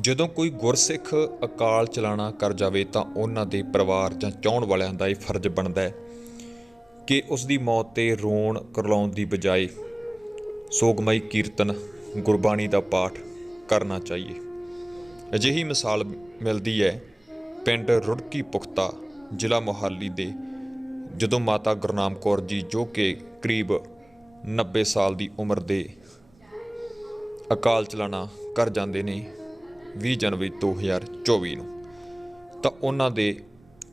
ਜਦੋਂ ਕੋਈ ਗੁਰਸਿੱਖ ਅਕਾਲ ਚਲਾਣਾ ਕਰ ਜਾਵੇ ਤਾਂ ਉਹਨਾਂ ਦੇ ਪਰਿਵਾਰ ਜਾਂ ਚਾਹਣ ਵਾਲਿਆਂ ਦਾ ਇਹ ਫਰਜ਼ ਬਣਦਾ ਹੈ ਕਿ ਉਸ ਦੀ ਮੌਤ ਤੇ ਰੋਣ ਕਰਲਾਉਣ ਦੀ ਬਜਾਏ ਸੋਗਮਈ ਕੀਰਤਨ, ਗੁਰਬਾਣੀ ਦਾ ਪਾਠ ਕਰਨਾ ਚਾਹੀਏ। ਅਜਿਹੀ ਮਿਸਾਲ ਮਿਲਦੀ ਹੈ, ਪਿੰਡ ਰੁੜਕੀ ਪੁਖਤਾ, ਜ਼ਿਲ੍ਹਾ ਮੋਹਾਲੀ ਦੇ, ਜਦੋਂ ਮਾਤਾ ਗੁਰਨਾਮ ਕੌਰ ਜੀ ਜੋ ਕਿ ਕਰੀਬ 90 ਸਾਲ ਦੀ ਉਮਰ ਦੇ ਅਕਾਲ ਚਲਾਣਾ ਕਰ ਜਾਂਦੇ ਨੇ 20 ਜਨਵਰੀ 2024 ਨੂੰ। ਤਾਂ ਉਹਨਾਂ ਦੇ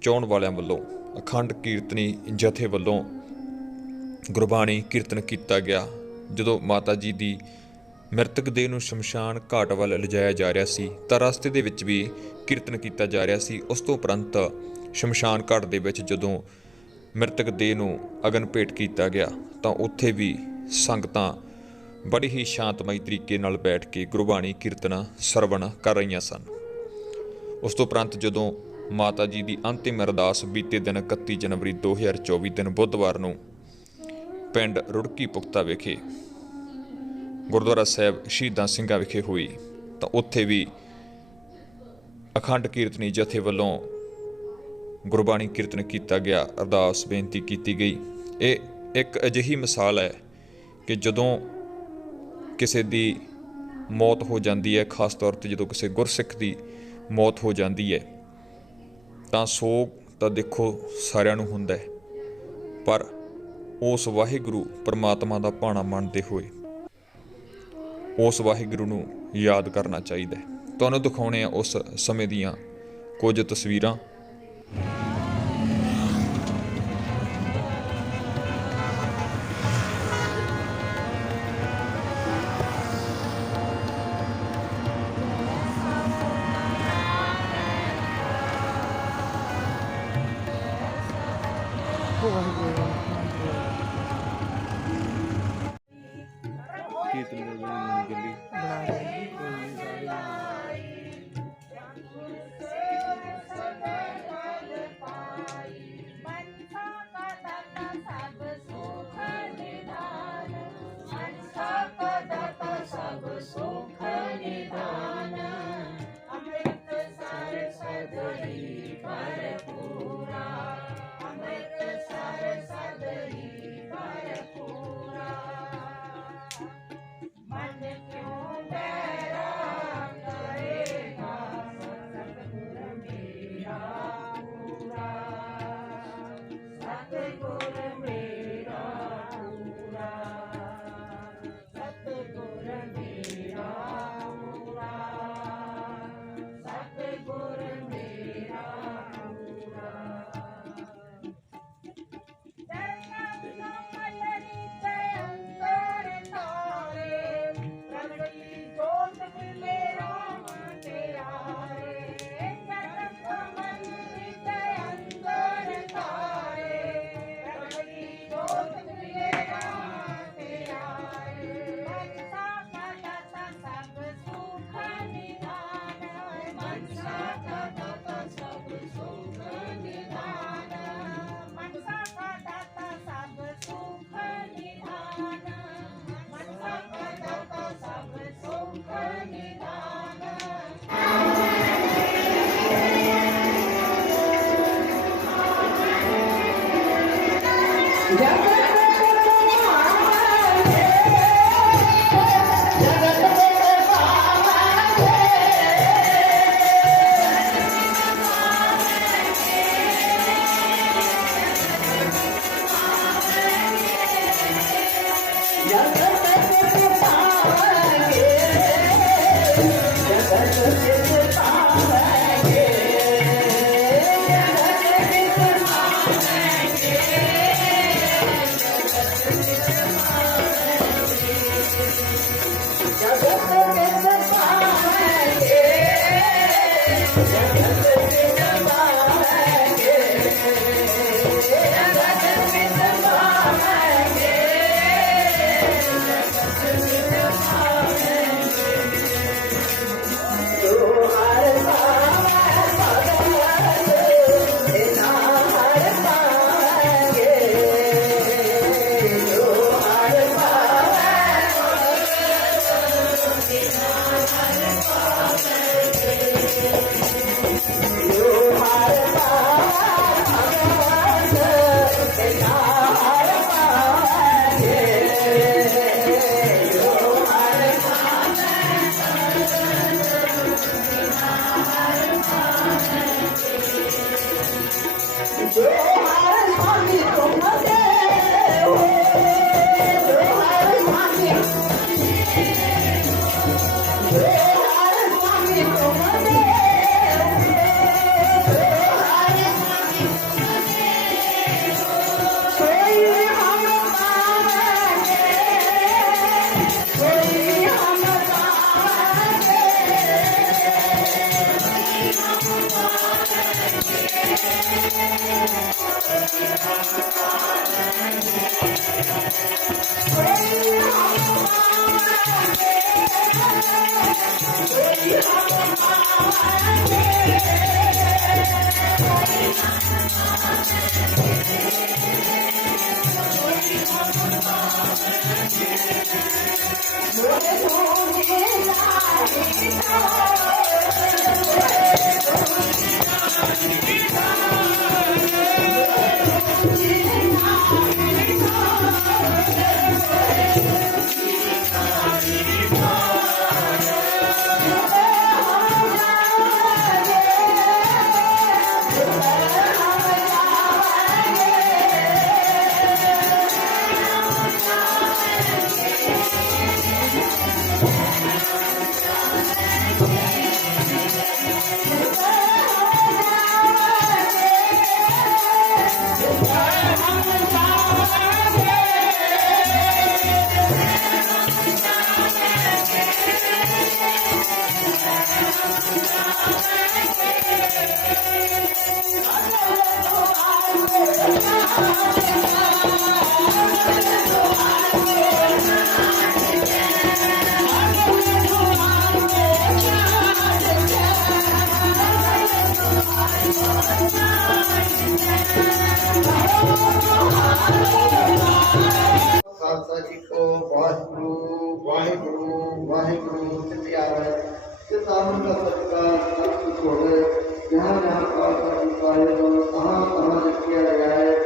ਚਾਹਣ ਵਾਲਿਆਂ ਵੱਲੋਂ ਅਖੰਡ ਕੀਰਤਨੀ ਜਥੇ ਵੱਲੋਂ ਗੁਰਬਾਣੀ ਕੀਰਤਨ ਕੀਤਾ ਗਿਆ, ਜਦੋਂ ਮਾਤਾ ਜੀ ਦੀ ਮ੍ਰਿਤਕ ਦੇਹ ਨੂੰ ਸ਼ਮਸ਼ਾਨ ਘਾਟ ਵੱਲ ਲਿਜਾਇਆ ਜਾ ਰਿਹਾ ਸੀ, ਤਾਂ ਰਸਤੇ ਦੇ ਵਿੱਚ ਵੀ ਕੀਰਤਨ ਕੀਤਾ ਜਾ ਰਿਹਾ ਸੀ। ਉਸ ਤੋਂ ਉਪਰੰਤ ਸ਼ਮਸ਼ਾਨ ਘਾਟ ਦੇ ਵਿੱਚ ਜਦੋਂ ਮ੍ਰਿਤਕ ਦੇਹ ਨੂੰ ਅਗਨ ਭੇਟ ਕੀਤਾ ਗਿਆ, ਤਾਂ ਉੱਥੇ ਵੀ ਸੰਗਤਾਂ ਬੜੀ ਹੀ ਸ਼ਾਂਤਮਈ ਤਰੀਕੇ ਨਾਲ ਬੈਠ ਕੇ ਗੁਰਬਾਣੀ ਕੀਰਤਨ, ਸਰਵਣ ਕਰ ਰਹੀਆਂ ਸਨ। ਉਸ ਤੋਂ ਉਪਰੰਤ ਜਦੋਂ ਮਾਤਾ ਜੀ ਦੀ ਅੰਤਿਮ ਅਰਦਾਸ ਬੀਤੇ ਦਿਨ 31 ਜਨਵਰੀ 2024 ਦਿਨ ਬੁੱਧਵਾਰ ਨੂੰ ਪਿੰਡ ਰੁੜਕੀ ਪੁਖਤਾ ਵਿਖੇ ਗੁਰਦੁਆਰਾ ਸਾਹਿਬ ਸ਼ਹੀਦਾਂ ਸਿੰਘਾਂ ਵਿਖੇ ਹੋਈ, ਤਾਂ ਉੱਥੇ ਵੀ ਅਖੰਡ ਕੀਰਤਨੀ ਜਥੇ ਵੱਲੋਂ ਗੁਰਬਾਣੀ ਕੀਰਤਨ ਕੀਤਾ ਗਿਆ, ਅਰਦਾਸ ਬੇਨਤੀ ਕੀਤੀ ਗਈ। ਇਹ ਇੱਕ ਅਜਿਹੀ ਮਿਸਾਲ ਹੈ ਕਿ ਜਦੋਂ ਕਿਸੇ ਦੀ ਮੌਤ ਹੋ ਜਾਂਦੀ ਹੈ, ਖਾਸ ਤੌਰ ਤੇ ਜਦੋਂ ਕਿਸੇ ਗੁਰਸਿੱਖ ਦੀ ਮੌਤ ਹੋ ਜਾਂਦੀ ਹੈ, ਤਾਂ ਸੋਗ ਤਾਂ ਦੇਖੋ ਸਾਰਿਆਂ ਨੂੰ ਹੁੰਦਾ ਹੈ, ਪਰ ਉਸ ਵਾਹਿਗੁਰੂ ਪਰਮਾਤਮਾ ਦਾ ਭਾਣਾ ਮੰਨਦੇ ਹੋਏ ਉਸ ਵਾਹਿਗੁਰੂ ਨੂੰ ਯਾਦ ਕਰਨਾ ਚਾਹੀਦਾ ਹੈ। ਤੁਹਾਨੂੰ ਦਿਖਾਉਣੇ ਆ ਉਸ ਸਮੇਂ ਦੀਆਂ ਕੁਝ ਤਸਵੀਰਾਂ। Thank you. ਨਾਮ ਦਾ ਸਤਿਕਾਰ ਸਤਿ ਹੋਵੇ ਜਹਾਂ ਜਹਾਂ ਪਾਸ ਪਾਏ ਤਹਾਂ ਤਹਾਂ ਲਿਖਿਆ ਜਾਏ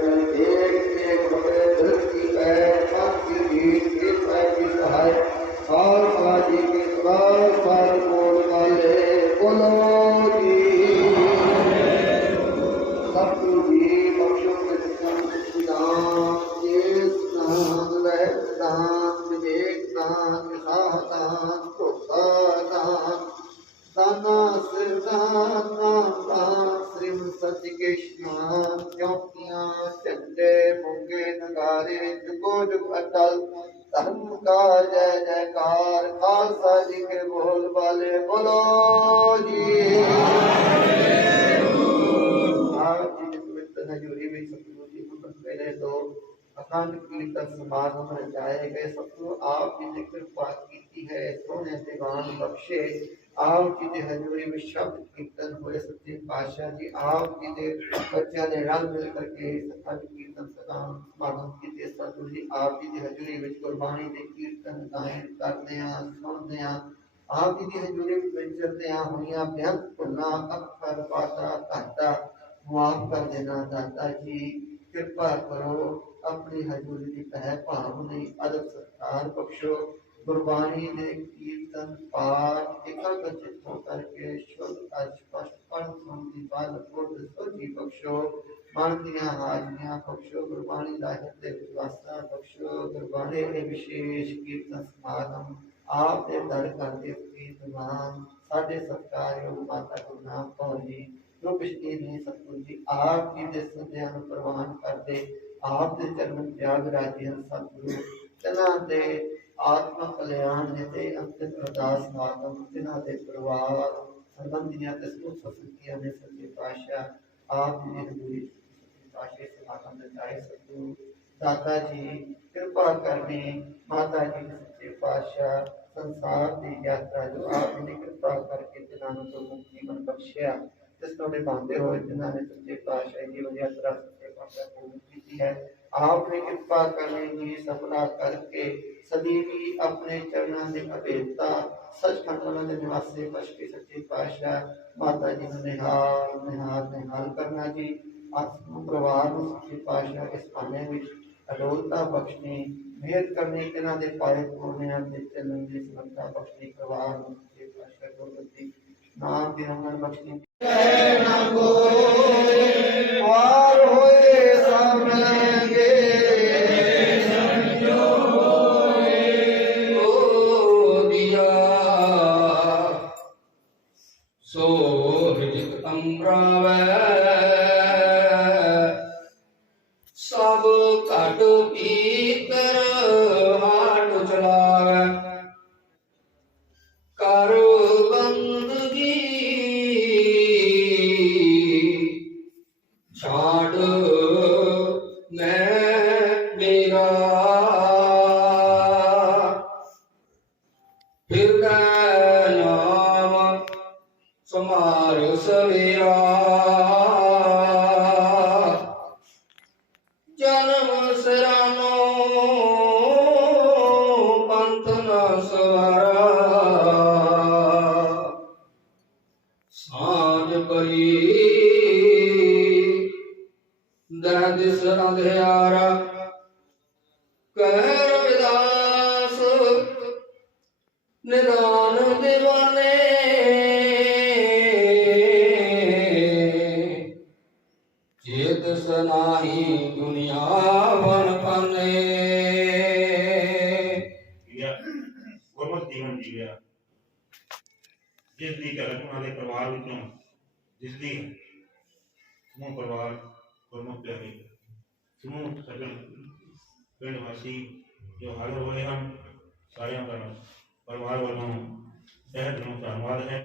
ਅਟਲ ਧਰਮ ਕਾ ਜੈ ਜੈਕਾਰ ਖਾਲਸਾ ਜੀ ਕੇ ਬੋਲ ਵਾਲੇ ਬੋਲੋ ਜੀ ਆਪ ਜੀ ਦੇ ਪਵਿੱਤਰ ਹਜ਼ੂਰੀ ਵਿੱਚ ਸਤਿਗੁਰੂ ਜੀ ਨੂੰ ਪਹਿਲੇ ਦੋ ਅਖੰਡ ਕੀਰਤਨ ਸਮਾਗਮ ਰਚਾਏ ਗਏ ਸਤਿਗੁਰੂ ਆਪ ਜੀ ਨੇ ਕਿਰਪਾ ਕੀਤੀ ਹੈ ਸੋਹਣੇ ਦੀਵਾਨ ਬਖਸ਼ੇ ਆਪ ਜੀ ਦੇ ਹਜ਼ੂਰੀ ਵਿੱਚ ਸ਼ਬਦ ਕੀਰਤਨ ਹੋਏ ਸੱਚੇ ਪਾਤਸ਼ਾਹ ਜੀ ਆਪ ਜੀ ਦੇ ਬੱਚਿਆਂ ਨੇ ਰਲ ਮਿਲ ਕਰਕੇ ਸਤਿਗੁਰੂ ਜੀ ਆਪ ਜੀ ਦੀ ਹਜ਼ੂਰੀ ਵਿੱਚ ਗੁਰਬਾਣੀ ਦੇ ਕੀਰਤਨ ਗਾਇਨ ਕਰਦੇ ਆ, ਸੁਣਦੇ ਆ। ਆਪ ਜੀ ਦੀ ਹਜ਼ੂਰੀ ਵਿੱਚ ਵਿਚਰਦੇ ਆ ਹੋਈਆਂ ਬੇਅੰਤ ਭੁੱਲਾਂ, ਅੱਖਰ, ਬਾਤਾਂ ਘਾਟਾ ਮਾਫ ਕਰ ਦੇਣਾ ਦਾਤਾ ਜੀ। ਕਿਰਪਾ ਕਰੋ, ਆਪਣੀ ਹਜ਼ੂਰੀ ਦੀ ਪਹਿ ਭਾਵ ਲਈ ਅਦਬ ਸਤਿਕਾਰ ਬਖਸ਼ੋ। ਗੁਰਬਾਣੀ ਦੇ ਕੀਰਤਨ ਪਾਠ ਇਕਾਗਰ ਚਿੱਤੋਂ ਕਰਕੇ ਬਖਸ਼ੋ ਮਨ ਦੀਆਂ ਹਾਜ਼ਰੀਆਂ ਬਖਸ਼ੋ, ਗੁਰਬਾਣੀ ਦਾ ਹਿਰਦੇ ਵਿਸ਼ਵਾਸਾ ਬਖਸ਼ੋ, ਗੁਰਬਾਣੀ ਦੇ ਵਿਸ਼ੇਸ਼ ਕੀਰਤਨ ਸਮਾਗਮ ਆਪ ਦੇ ਦਰ ਕਰਦੇ ਕੀਰਤਮਾਨ ਸਾਡੇ ਸਤਿਕਾਰਯੋਗ ਮਾਤਾ ਗੁਰਨਾਮ ਕੌਰ ਜੀ, ਜੋ ਪਿਛਲੀ ਨਹੀਂ ਸਤਿਗੁਰੂ ਜੀ ਆਪ ਜੀ ਦੇ ਸਦਿਆਂ ਨੂੰ ਪ੍ਰਵਾਨ ਕਰਦੇ, ਆਪ ਦੇ ਚਰਨ ਤਿਆਗ ਰਾਜੀ ਹਨ ਸਤਿਗੁਰੂ। ਤਿਨਾਂ ਦੇ ਆਤਮਾ ਕਲਿਆਣ ਦੇ ਅੰਤਿਮ ਅਰਦਾਸ ਸਮਾਗਮ, ਤਿਨਾਂ ਦੇ ਪਰਿਵਾਰ ਸੰਬੰਧੀਆਂ ਤੇ ਸਮੂਹ ਸੰਸਕ੍ਰਿਤੀਆਂ ਦੇ ਸੱਚੇ ਪਾਤਸ਼ਾਹ ਆਪ ਜੀ ਦੀ ਹਜ਼ੂਰੀ ਸਮਾਗਮ ਦੇ ਚਾਹੇ ਸਤਿਗੁਰੂ ਦਾਤਾ ਜੀ, ਕਿਰਪਾ ਕਰਨੀ ਮਾਤਾ ਜੀ ਸੱਚੇ ਪਾਤਸ਼ਾਹ, ਸੰਸਾਰ ਦੀ ਯਾਤਰਾ ਜੋ ਆਪ ਜੀ ਨੇ ਕਿਰਪਾ ਕਰਕੇ ਜਿਨ੍ਹਾਂ ਨੂੰ ਤੋਂ ਜੀਵਨ ਬਖਸ਼ਿਆ, ਜਿਸ ਤੋਂ ਨਿਭਾਉਂਦੇ ਹੋਏ ਜਿਨ੍ਹਾਂ ਨੇ ਸੱਚੇ ਪਾਤਸ਼ਾਹ ਜੀ ਯਾਤਰਾ ਸੱਚੇ ਪਾਤਸ਼ਾਹ ਪੂਰਨ ਕੀਤੀ ਹੈ, ਆਪ ਨੇ ਕਿਰਪਾ ਕਰਨੀ ਜੀ ਸਫਲਾ ਕਰਕੇ ਸਦੀ ਵੀ ਆਪਣੇ ਚਰਨਾਂ ਦੇ ਅਭੇਦਤਾ ਸਚਖੰਡ ਉਹਨਾਂ ਦੇ ਨਿਵਾਸੇ ਬਚ ਕੇ ਸੱਚੇ ਮਾਤਾ ਜੀ ਨੂੰ ਨਿਹਾਲ ਨਿਹਾਲ ਨਿਹਾਲ ਕਰਨਾ ਜੀ। ਆਤਮ ਪਰਿਵਾਰ ਨੂੰ ਸੱਚੇ ਪਾਤਸ਼ਾਹ ਇਸ ਪਾਣੇ ਵਿੱਚ ਅਡੋਲਤਾ ਬਖਸ਼ਣੀ, ਮਿਹਰ ਕਰਨੀ ਇਹਨਾਂ ਦੇ ਪਾਏ ਪੁਰਨਿਆਂ ਦੇ ਚੱਲਣ ਦੀ ਸਮਰੱਥਾ ਬਖਸ਼ਣੀ, ਪਰਿਵਾਰ ਨੂੰ ਸੱਚੇ ਪਾਤਸ਼ਾਹ ਗੁਰਗੱਦੀ ਨਾਮ ਦੀ ਰੰਗਣ ਬਖਸ਼ਣੀ। ਵਾਰ ਹੋਏ ਸਭ ਸੋ ਹਿਜਕ ਅੰਬਰਾਵੈ ਸਭ ਘਟ ਪੀਤਰ ਹਾਟ ਚਲਾਵੈ ਕਰ ਬੰਦਗੀ ਛਾੜ ਮੈਂ ਮੇਰਾ ਸਾਜ ਪਰੀ। ਦਰਦਿਸ ਅੰਧਿਆਰਾ। ਕਹਿ ਰਵਿਦਾਸ, ਨਿਦਾਨ دیਵਾਨੇ ਚੇਤ ਸਨਾਹੀ ਦੁਨੀਆ ਵਨ ਪਾਨੇ। ਗੁਰਮਤਿ ਜੀਵਨ ਜੀਵਿਆ। ਜਿਸ ਦੀ ਝਲਕ ਉਹਨਾਂ ਦੇ ਪਰਿਵਾਰ ਵਿੱਚੋਂ ਦਿਸਦੀ ਹੈ ਸਮੂਹ ਪਰਿਵਾਰ ਗੁਰਮਤਿ ਪਿਆਰੇ ਸਮੂਹ ਸਜਣ ਪਿੰਡ ਵਾਸੀ ਜੋ ਹਾਜ਼ਰ ਹੋਏ ਹਨ, ਸਾਰਿਆਂ ਦਾ ਪਰਿਵਾਰ ਵੱਲੋਂ ਤਹਿ ਨੂੰ ਧੰਨਵਾਦ ਹੈ।